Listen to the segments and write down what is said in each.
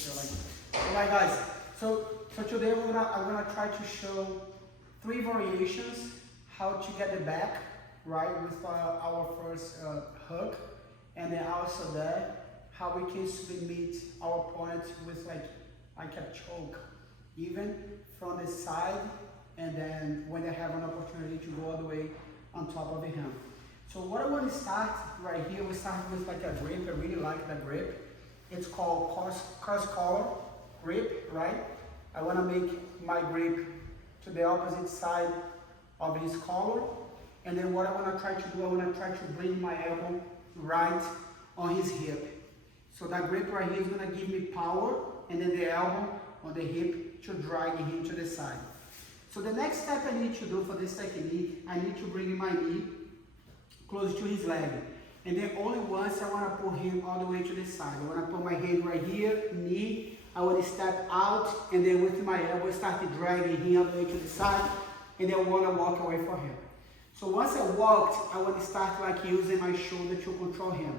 Alright guys, so today I'm gonna try to show 3 variations how to get the back right with our first hook, and then also that how we can submit our opponent with like a choke, even from the side, and then when they have an opportunity to go all the way on top of him. So what I want to start right here, we start with like a grip. I really like that grip. It's called cross collar grip, right? I want to make my grip to the opposite side of his collar, and then what I want to try to do, I want to try to bring my elbow right on his hip. So that grip right here is going to give me power, and then the elbow on the hip to drag him to the side. So the next step I need to do for this technique, I need to bring my knee close to his leg. And then only once I want to pull him all the way to the side. I want to put my hand right here, knee. I want to step out, and then with my elbow start dragging him all the way to the side, and then I want to walk away from him. So once I walked, I want to start like using my shoulder to control him.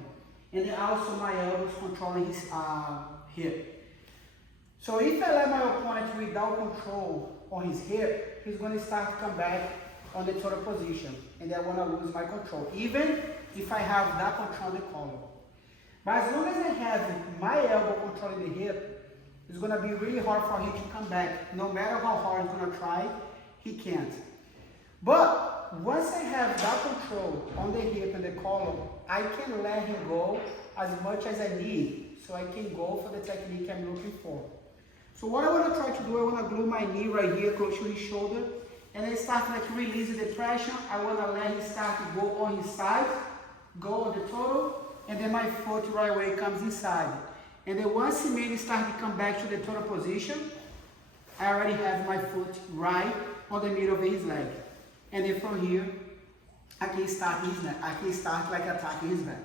And then also my elbows controlling his hip. So if I let my opponent without control on his hip, he's going to start to come back on the total position, and then I want to lose my control, even if I have that control on the collar. But as long as I have my elbow controlling the hip, it's going to be really hard for him to come back. No matter how hard he's going to try, he can't. But once I have that control on the hip and the collar, I can let him go as much as I need, so I can go for the technique I'm looking for. So what I want to try to do, I want to glue my knee right here close to his shoulder, and then start like releasing the pressure. I want to let him start to go on his side, go on the total, and then my foot right away comes inside. And then once he maybe start to come back to the total position, I already have my foot right on the middle of his leg. And then from here, I can start his neck. I can start like attacking his back.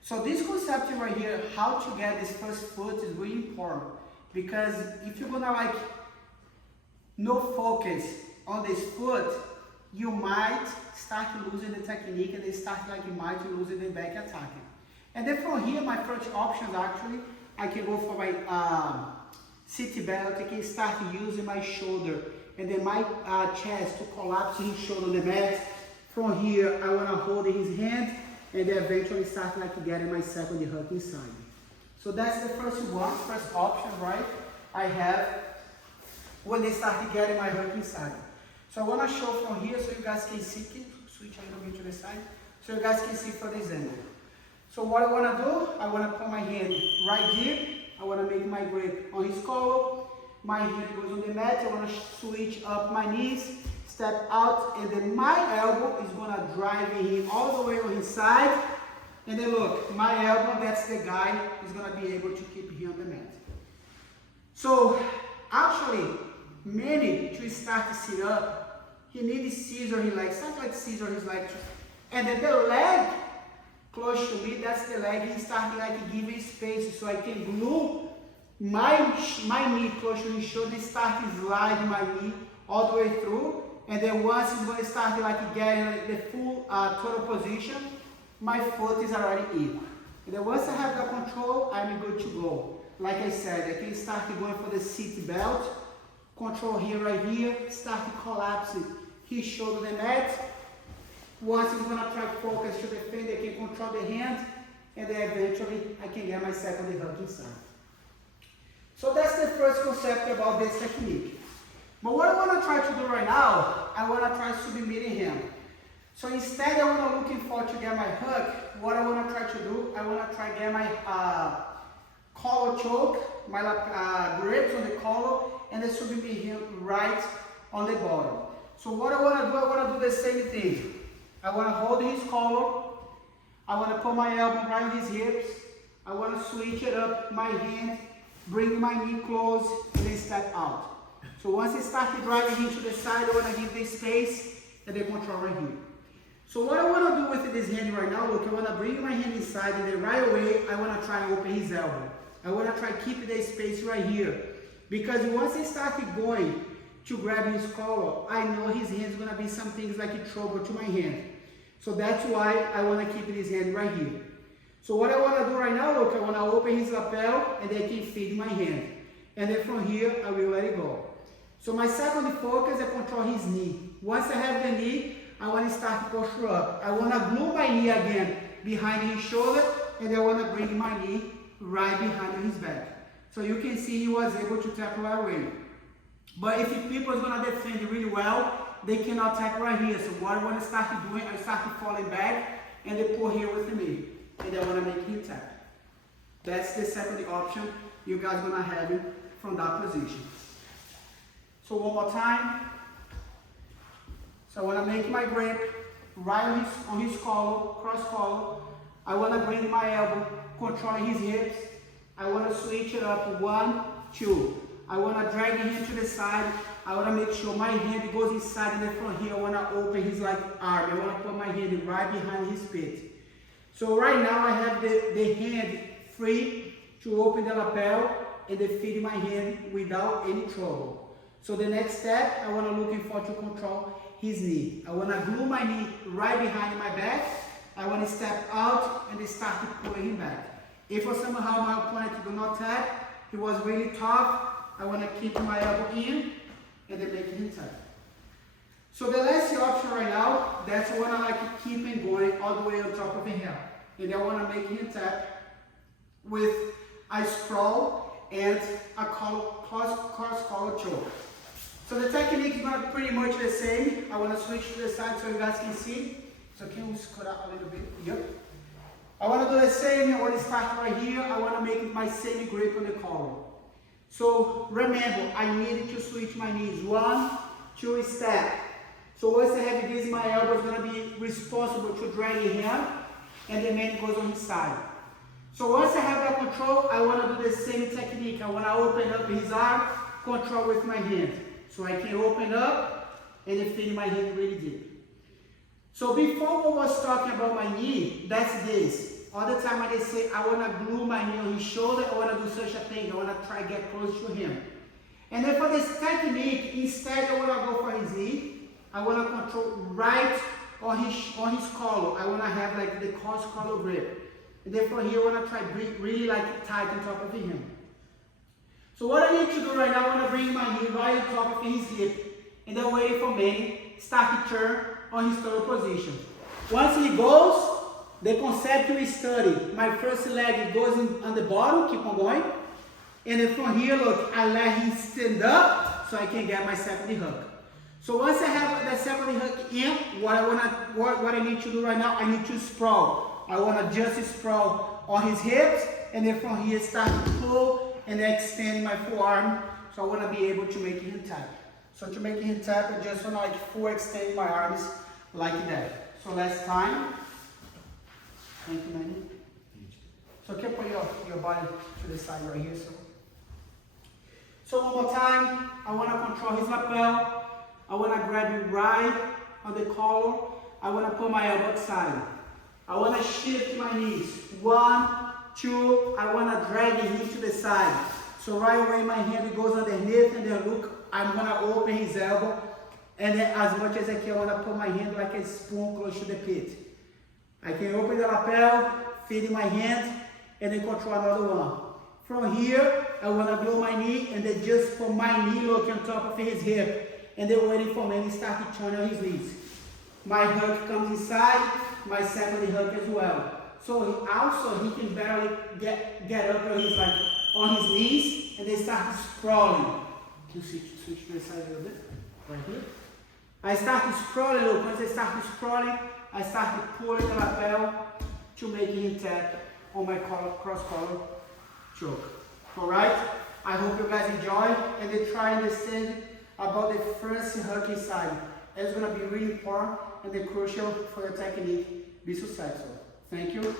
So this concept right here, how to get this first foot, is really important, because if you're gonna like no focus on this foot, you might start losing the technique, and then start like you might losing the back attacking. And then from here, my first options actually, I can go for my seat belt. I can start using my shoulder and then my chest to collapse his shoulder on the mat. From here, I want to hold his hand, and then eventually start like getting my second hook inside. So that's the first option, right? I have when they start getting my hook inside. So I want to show from here so you guys can see. Switch a little bit to the side so you guys can see from this angle. So what I want to do, I want to put my hand right here. I want to make my grip on his collar. My hand goes on the mat. I want to switch up my knees, step out, and then my elbow is going to drive him all the way on his side. And then look, my elbow, that's the guy, is going to be able to keep him on the mat. So actually, many to start to sit up, he needs to scissor his leg, start like scissor his leg. And then the leg close to me, that's the leg, he started like giving space so I can glue my knee close to his shoulder, start to slide my knee all the way through. And then once it's going to start like getting the full total position, my foot is already equal. And then once I have that control, I'm good to go. Like I said, I can start going for the seat belt, control here, right here, start to collapse his shoulder the mat. Once I'm going to try to focus to defend, I can control the hand, and then eventually I can get my second hook inside. So that's the first concept about this technique. But what I want to try to do right now, I want to try submitting him. So instead I want to looking for to get my hook, what I want to try to do, I want to try to get my collar choke, my grips on the collar, and then submit him right on the bottom. So what I want to do, I want to do the same thing. I want to hold his collar. I want to put my elbow right on his hips. I want to switch it up, my hand, bring my knee close, and then step out. So once I start driving him to the side, I want to give this space and then control right here. So what I want to do with this hand right now, look, I want to bring my hand inside, and then right away, I want to try and open his elbow. I want to try to keep the space right here. Because once I start going to grab his collar, I know his hand's going to be some things like a trouble to my hand. So that's why I want to keep his hand right here. So what I want to do right now, look, I want to open his lapel and then I can feed my hand. And then from here, I will let it go. So my second focus, I control his knee. Once I have the knee, I want to start to posture up. I want to glue my knee again behind his shoulder, and I want to bring my knee right behind his back. So you can see he was able to tap right away. But if people is going to defend really well, they cannot tap right here. So what I want to start doing, I start falling back, and they pull here with me. And I want to make him tap. That's the second option you guys are going to have it from that position. So one more time. So I want to make my grip right on his collar, cross collar. I want to bring my elbow, controlling his hips. I want to switch it up, 1, 2. I want to drag him to the side. I want to make sure my hand goes inside and then from here I want to open his like arm. I want to put my hand right behind his pit. So right now I have the hand free to open the lapel and then feed my hand without any trouble. So the next step, I want to looking for to control his knee. I want to glue my knee right behind my back. I want to step out and then start to pull him back. If for somehow my opponent do not tap, he was really tough, I want to keep my elbow in and then make him tap. So the last option right now, that's what I like to keep him going all the way on top of him. And I want to make him tap with a sprawl and a cross collar choke. So the technique is not pretty much the same. I want to switch to the side so you guys can see. So can we scoot out a little bit? Yep. I want to do the same. I want to start right here. I want to make my same grip on the collar. So remember, I needed to switch my knees. 1, 2 step. So once I have this, my elbow is going to be responsible to drag him, and the man goes on his side. So once I have that control, I want to do the same technique. I want to open up his arm, control with my hand. So I can open up and then feed my hand really deep. So before we was talking about my knee, that's this. All the time when they say, I want to glue my knee on his shoulder, I want to do such a thing. I want to try to get close to him. And then for this technique, instead I want to go for his knee. I want to control right on his collar. I want to have like the cross collar grip. And then from here, I want to try really like tight on top of him. So what I need to do right now, I want to bring my knee right on top of his hip. And then waiting for Manny, start to turn on his third position. Once he goes, the concept we study, my first leg goes on the bottom, keep on going. And then from here, look, I let him stand up so I can get my second hook. So once I have the second hook in, what I need to do right now, I need to sprawl. I want to just sprawl on his hips, and then from here start to pull and then extend my forearm. So I want to be able to make him tap. So to make him tap, I just want to like full extend my arms like that. So last time. Thank you, Manny. So keep put your body to the side right here. So one more time, I want to control his lapel. I want to grab it right on the collar. I want to put my elbow outside. I want to shift my knees. 1, 2, I want to drag him to the side. So right away my hand goes underneath and then look, I'm going to open his elbow. And then as much as I can, I want to put my hand like a spoon close to the pit. I can open the lapel, feed my hand, and then control another one. From here, I want to glue my knee and then just put my knee look on top of his hip. And then waiting for me to start to turn on his knees. My hook comes inside, my second hook as well. So he can barely get up on his knees and then start sprawling. Can you switch to the side a little bit? Right here. I start to sprawling, look, once I start to sprawling, I start to pulling the lapel to make him tap on my cross collar choke. Alright? I hope you guys enjoy and then try and understand about the first hook inside. It's going to be really important and crucial for your technique be successful. Thank you.